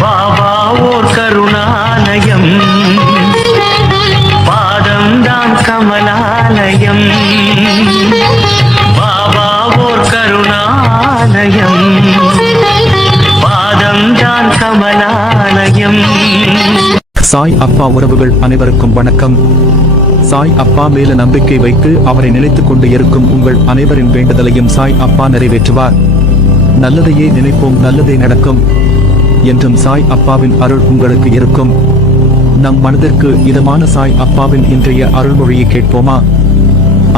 பாபா ஓர் கருணாலயம், பாதம்தான் கமலாலயம். பாபா ஓர் கருணாலயம், பாதம்தான் கமலாலயம். சாய் அப்பா உறவுகள் அனைவருக்கும் வணக்கம். சாய் அப்பா மேல நம்பிக்கை வைத்து அவரை நினைத்துக் கொண்டு இருக்கும் உங்கள் அனைவரின் வேண்டுதலையும் சாய் அப்பா நிறைவேற்றுவார். நல்லதையே நினைப்போம், நல்லதே நடக்கும் என்றும் சாய் அப்பாவின் அருள் உங்களுக்கு இருக்கும். நம் மனதிற்கு இதமான சாய் அப்பாவின் இன்றைய அருள்மொழியை கேட்போமா?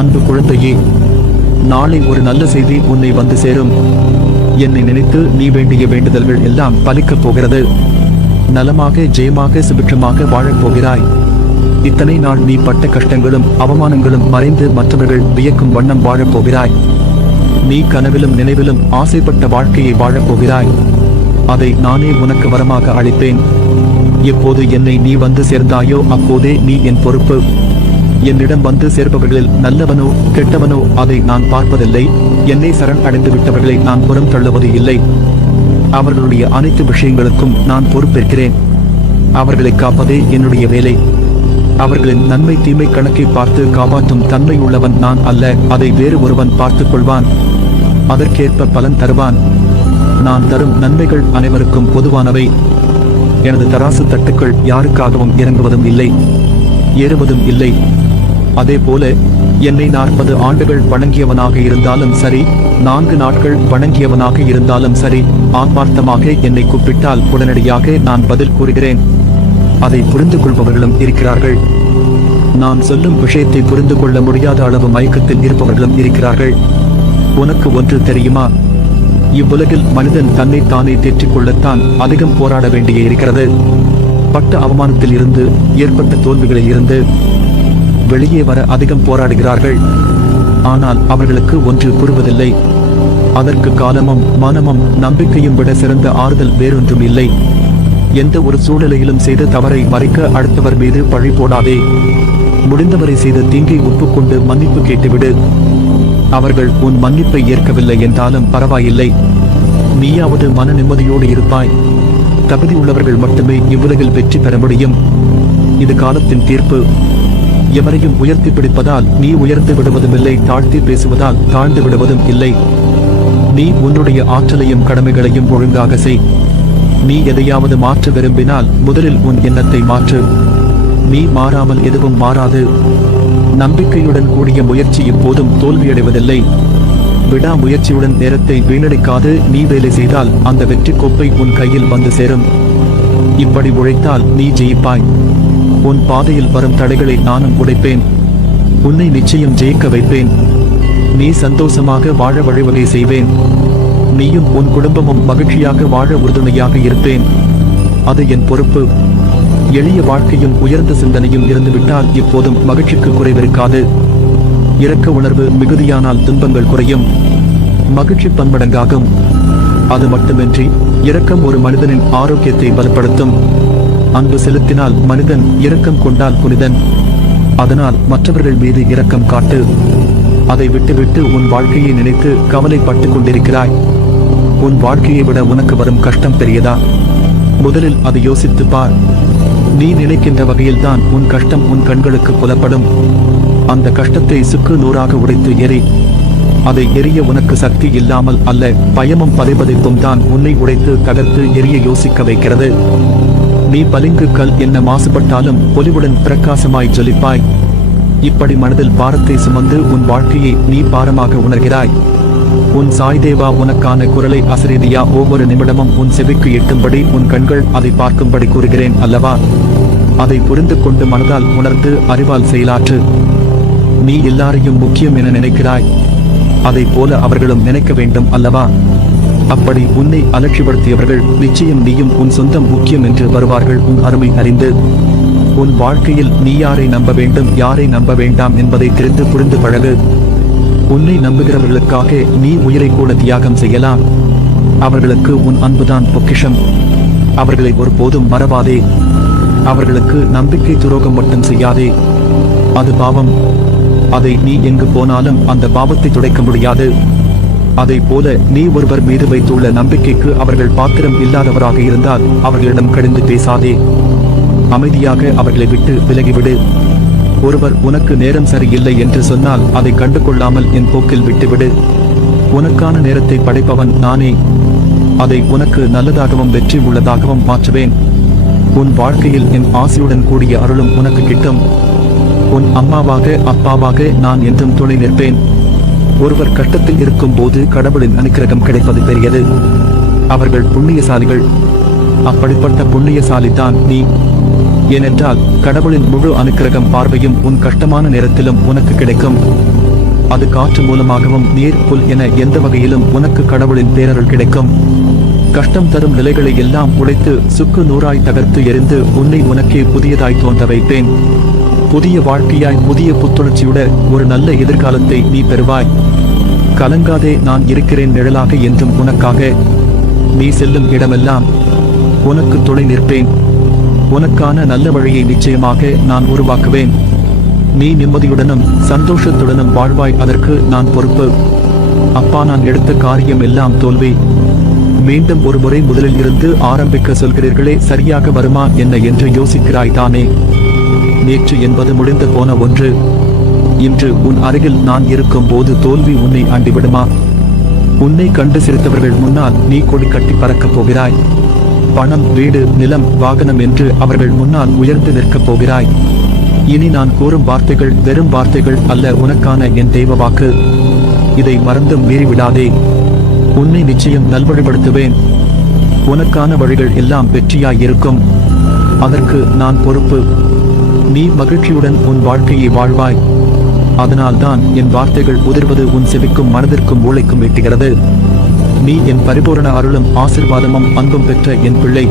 அன்பு குழந்தையே, நாளை ஒரு நல்ல செய்தி உன்னை வந்து சேரும். என்னை நினைத்து நீ வேண்டிய வேண்டுதல்கள் எல்லாம் பலிக்கப் போகிறது. நலமாக, ஜெயமாக, சுபிட்சமாக வாழப் போகிறாய். இத்தனை நாள் நீ பட்ட கஷ்டங்களும் அவமானங்களும் மறைந்து மற்றவர்கள் வியக்கும் வண்ணம் வாழப் போகிறாய். நீ கனவிலும் நினைவிலும் ஆசைப்பட்ட வாழ்க்கையை வாழப் போகிறாய். அதை நானே உனக்கு வரமாக அளிப்பேன். எப்போது என்னை நீ வந்து சேர்ந்தாயோ அப்போதே நீ என் பொறுப்பு. என்னிடம் வந்து சேர்ப்பவர்களில் நல்லவனோ கெட்டவனோ அதை நான் பார்ப்பதில்லை. என்னை சரண் அடைந்து விட்டவர்களை நான் புறம் தள்ளுவது இல்லை. அவர்களுடைய அனைத்து விஷயங்களுக்கும் நான் பொறுப்பேற்கிறேன். அவர்களை காப்பதே என்னுடைய வேலை. அவர்களின் நன்மை தீமை கணக்கை பார்த்து காப்பாற்றும் தன்மை உள்ளவன் நான் அல்ல. அதை வேறு ஒருவன் பார்த்துக் கொள்வான். அதற்கேற்ப பலன் தருவான். நான் தரும் நன்மைகள் அனைவருக்கும் பொதுவானவை. எனது தராசு தட்டுக்கள் யாருக்காகவும் இறங்குவதும் இல்லை, ஏறுவதும் இல்லை. அதே போல என்னை 40 ஆண்டுகள் வணங்கியவனாக இருந்தாலும் சரி, 4 நாட்கள் வணங்கியவனாக இருந்தாலும் சரி, ஆத்மார்த்தமாக என்னை கூப்பிட்டால் உடனடியாக நான் பதில் கூறுகிறேன். அதை புரிந்து கொள்பவர்களும் இருக்கிறார்கள். நான் சொல்லும் விஷயத்தை புரிந்து கொள்ள முடியாத அளவு மயக்கத்தில் இருப்பவர்களும் இருக்கிறார்கள். உனக்கு ஒன்று தெரியுமா? இவ்வுலகில் மனிதன் தன்னை தானே தேற்றிக் கொள்ளத்தான் அதிகம் போராட வேண்டிய இருக்கிறது. பட்ட அவமானத்தில் இருந்து, ஏற்பட்ட தோல்விகளில் இருந்து வெளியே வர அதிகம் போராடுகிறார்கள். ஆனால் அவர்களுக்கு ஒன்று புரிவதில்லை. அதற்கு காலமும் மனமும் நம்பிக்கையும் விட சிறந்த ஆறுதல் வேறொன்றும் இல்லை. எந்த ஒரு சூழ்நிலையிலும் செய்த தவறை மறைக்க அடுத்தவர் மீது பழி போடாதே. முடிந்தவரை செய்த தீங்கை ஒப்புக்கொண்டு மன்னிப்பு கேட்டுவிடு. அவர்கள் உன் மன்னிப்பை ஏற்கவில்லை என்றாலும் பரவாயில்லை. நீயாவது மன நிம்மதியோடு இருப்பாய். தகுதி உள்ளவர்கள் மட்டுமே இவ்வுலகில் வெற்றி பெற முடியும். இது காலத்தின் தீர்ப்பு. எவரையும் உயர்த்தி பிடிப்பதால் நீ உயர்ந்து விடுவதும் இல்லை, தாழ்த்தி பேசுவதால் தாழ்ந்து விடுவதும் இல்லை. நீ உன்னுடைய ஆற்றலையும் கடமைகளையும் ஒழுங்காக செய். நீ எதையாவது மாற்ற விரும்பினால் முதலில் உன் எண்ணத்தை மாற்று. நீ மாறாமல் எதுவும் மாறாது. நம்பிக்கையுடன் கூடிய முயற்சி எப்போதும் தோல்வியடைவதில்லை. விடாமுயற்சியுடன் நேரத்தை வீணடிக்காது நீ வேலை செய்தால் அந்த வெற்றி கோப்பை உன் கையில் வந்து சேரும். இப்படி உழைத்தால் நீ ஜெயிப்பாய். உன் பாதையில் வரும் தடைகளை நானும் உடைப்பேன். உன்னை நிச்சயம் ஜெயிக்க வைப்பேன். நீ சந்தோஷமாக வாழ வழிவகை செய்வேன். நீயும் உன் குடும்பமும் மகிழ்ச்சியாக வாழ உறுதுணையாக இருப்பேன். அது என் பொறுப்பு. எளிய வாழ்க்கையும் உயர்ந்த சிந்தனையும் இருந்துவிட்டால் எப்போதும் மகிழ்ச்சிக்கு குறைவிருக்காது. இரக்க உணர்வு மிகுதியானால் துன்பங்கள் குறையும், மகிழ்ச்சி பன்மடங்காகும். அது மட்டுமின்றி இரக்கம் ஒரு மனிதனின் ஆரோக்கியத்தை பலப்படுத்தும். அன்பு செலுத்தினால் மனிதன், இரக்கம் கொண்டால் புனிதன். அதனால் மற்றவர்கள் மீது இரக்கம் காட்டு. அதை விட்டுவிட்டு உன் வாழ்க்கையை நினைத்து கவலைப்பட்டு கொண்டிருக்கிறாய். உன் வாழ்க்கையை விட உனக்கு வரும் கஷ்டம் பெரியதா? முதலில் அதை யோசித்து பார். நீ நினைக்கின்ற வகையில்தான் உன் கஷ்டம் உன் கண்களுக்கு புலப்படும். அந்த கஷ்டத்தை சுக்கு நூறாக உடைத்து எரி. அதை எரிய உனக்கு சக்தி இல்லாமல் அல்ல, பயமும் பதைபதைப்பும் தான் உன்னை உடைத்து தகர்த்து எரிய யோசிக்க வைக்கிறது. நீ பளிங்கு கல் என்ன மாசுபட்டாலும் பொலிவுடன் பிரகாசமாய் ஜொலிப்பாய். இப்படி மனதில் பாரத்தை சுமந்து உன் வாழ்க்கையை நீ பாரமாக உணர்கிறாய். உன் சாய்தேவா உனக்கான குரலை அசரீதியா ஒவ்வொரு நிமிடமும் உன் செவிக்கு எட்டும்படி உன் கண்கள் அதை பார்க்கும்படி கூறுகிறேன் அல்லவா? அதை புரிந்து கொண்டு மனதால் உணர்ந்து அறிவால் செயலாற்று. நீ எல்லாரையும் முக்கியம் என நினைக்கிறாய். அதை போல அவர்களும் நினைக்க வேண்டும் அல்லவா? அப்படி உன்னை அலட்சியப்படுத்தியவர்கள் நிச்சயம் நீயும் உன் சொந்தம் முக்கியம் என்று வருவார்கள். உன் அருமை அறிந்து உன் வாழ்க்கையில் நீ யாரை நம்ப வேண்டும், யாரை நம்ப வேண்டாம் என்பதை தெரிந்து புரிந்து பழகு. உன்னை நம்புகிறவர்களுக்காக நீ உயிரை கூட தியாகம் செய்யலாம். அவர்களுக்கு உன் அன்புதான் பொக்கிஷம். அவர்களை ஒருபோதும் மறவாதே. அவர்களுக்கு நம்பிக்கை துரோகம் மட்டும் செய்யாதே. அது பாவம். அதை நீ எங்கு போனாலும் அந்த பாவத்தை துடைக்க முடியாது. அதைப் போல நீ ஒருவர் மீது வைத்துள்ள நம்பிக்கைக்கு அவர்கள் பாத்திரம் இல்லாதவராக இருந்தால் அவர்களிடம் கடிந்து பேசாதே. அமைதியாக அவர்களை விட்டு விலகிவிடு. ஒருவர் உனக்கு நேரம் சரியில்லை என்று சொன்னால் அதை கண்டு கொள்ளாமல் என் போக்கில் விட்டுவிடு. உனக்கான நேரத்தை படைப்பவன் நானே. அதை உனக்கு நல்லதாகவும் வெற்றி உள்ளதாகவும் மாற்றுவேன். உன் வாழ்க்கையில் என் ஆசையுடன் கூடிய அருளும் உனக்கு கிட்டும். உன் அம்மாவாக அப்பாவாக நான் என்றும் துணை நிற்பேன். ஒருவர் கஷ்டத்தில் இருக்கும் போது கடவுளின் அனுக்கிரகம் கிடைப்பது பெரியது. அவர்கள் புண்ணியசாலிகள். அப்படிப்பட்ட புண்ணியசாலி தான் நீ. ஏனென்றால் கடவுளின் முழு அனுக்கிரகம் பார்வையும் உன் கஷ்டமான நேரத்திலும் உனக்கு கிடைக்கும். அது காற்று மூலமாகவும் நீர் புல் என எந்த வகையிலும் உனக்கு கடவுளின் பேரருள் கிடைக்கும். கஷ்டம் தரும் நிலைகளை எல்லாம் உடைத்து சுக்கு நூறாய் தகர்த்து எறிந்து உன்னை உனக்கே புதியதாய் தோன்ற வைப்பேன். புதிய வாழ்க்கையாய் புதிய புத்துணர்ச்சியுட ஒரு நல்ல எதிர்காலத்தை நீ பெறுவாய். கலங்காதே, நான் இருக்கிறேன் நிழலாக என்றும் உனக்காக. நீ செல்லும் இடமெல்லாம் உனக்கு துணை நிற்பேன். உனக்கான நல்ல வழியை நிச்சயமாக நான் உருவாக்குவேன். நீ நிம்மதியுடனும் சந்தோஷத்துடனும் வாழ்வாய். அதற்கு நான் பொறுப்பு. அப்பா, நான் எடுத்த காரியம் எல்லாம் தோல்வி. மீண்டும் ஒரு முறை முதலில் இருந்து ஆரம்பிக்க சொல்கிறீர்களே, சரியாக வருமா என்ன என்று யோசிக்கிறாய் தானே? நேற்று என்பது முடிந்து போன ஒன்று. இன்று உன் அருகில் நான் இருக்கும் போது தோல்வி உன்னை ஆண்டிவிடுமா? உன்னை கண்டு சிரித்தவர்கள் முன்னால் நீ கொடி கட்டி பறக்கப் போகிறாய். பணம், வீடு, நிலம், வாகனம் என்று அவர்கள் முன்னால் உயர்ந்து நிற்கப் போகிறாய். இனி நான் கூறும் வார்த்தைகள் வெறும் வார்த்தைகள் அல்ல, உனக்கான என் தெய்வ வாக்கு. இதை மறந்து மீறிவிடாதே. உன்னை நிச்சயம் நல்வழிப்படுத்துவேன். உனக்கான வழிகள் எல்லாம் வெற்றியாயிருக்கும். அதற்கு நான் பொறுப்பு. நீ மகிழ்ச்சியுடன் உன் வாழ்க்கையை வாழ்வாய். அதனால்தான் என் வார்த்தைகள் உதிர்வது உன் செவிக்கும் மனதிற்கும் மூளைக்கும் எட்டுகிறது. நீ என் பரிபூரண அருளும் ஆசிர்வாதமும் அன்பும் பெற்ற என் பிள்ளை.